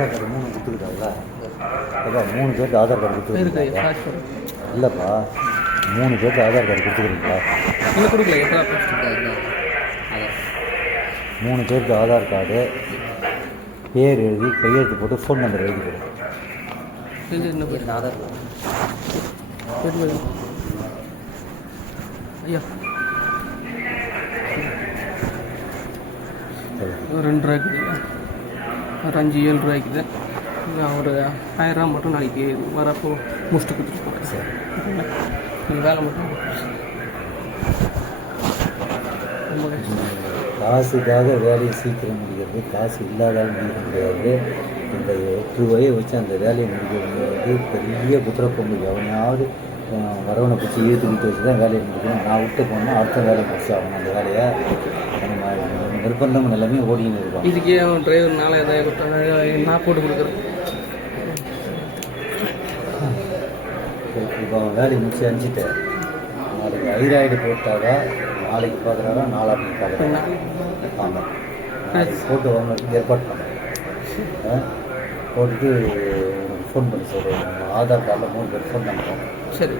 Aadhaar card 3 கொடுத்துருக்காங்களா? அப்பா 3 பேருக்கு ஆதார் கார்டு கொடுத்துருக்கீங்களா? இல்லைப்பா 3 பேருக்கு ஆதார் கார்டு கொடுத்துருக்கீங்களா? இல்லை கொடுக்கல. எப்போ 3 பேருக்கு ஆதார் கார்டு பேர் எழுதி கையெழுத்து போட்டு ஃபோன் நம்பர் எழுதி கொடு. என்ன போயிட்டு ஆதார் ஐயா 2 ரூபாய்க்குது, ஒரு 5-7 ரூபாய்க்குது. ஒரு 1000 மட்டும் நாளைக்கு வரப்போ முடிச்சுட்டு கொடுத்துட்டு போகிறேன் சார். நீங்கள் வேலை மட்டும் காசுக்காக வேலையை சீக்கிரம் முடிக்கிறது, காசு இல்லாதாலும் முடிக்க முடியாது. இந்த 8 ரூபாயை வச்சு அந்த வேலையை முடிக்கிறது பெரிய புத்திரப்பொம்பு. எவனையாவது வரவனை பிடிச்சி இழுத்துக்கிட்டு வச்சு தான் வேலையை முடிக்கணும். நான் விட்டு போனால் அடுத்த வேலையை முடிச்சு ஆகணும். அந்த வேலையை நிர்பந்தம் எல்லாமே ஓடின்னு இருக்கும். இதுக்கே அவன் டிரைவர் 4000 கொடுத்தாங்க, நான் போட்டு கொடுக்குறேன். இப்போ அவன் வேலையை முடிச்சு அனுப்பிச்சிட்டேன். நாளைக்கு ஐராய்டு போட்டாரா, நாளைக்கு பார்க்குறாரா, நாளாக பார்க்குறாரா? ஆமாம், போட்டு வாங்கிறதுக்கு ஏற்பாடு பண்ணேன். போட்டுட்டு ஃபோன் பண்ணி சொல்கிறேன். ஆதார் கார்டில் 3 பேர் ஃபோன் பண்ணுறேன். சரி.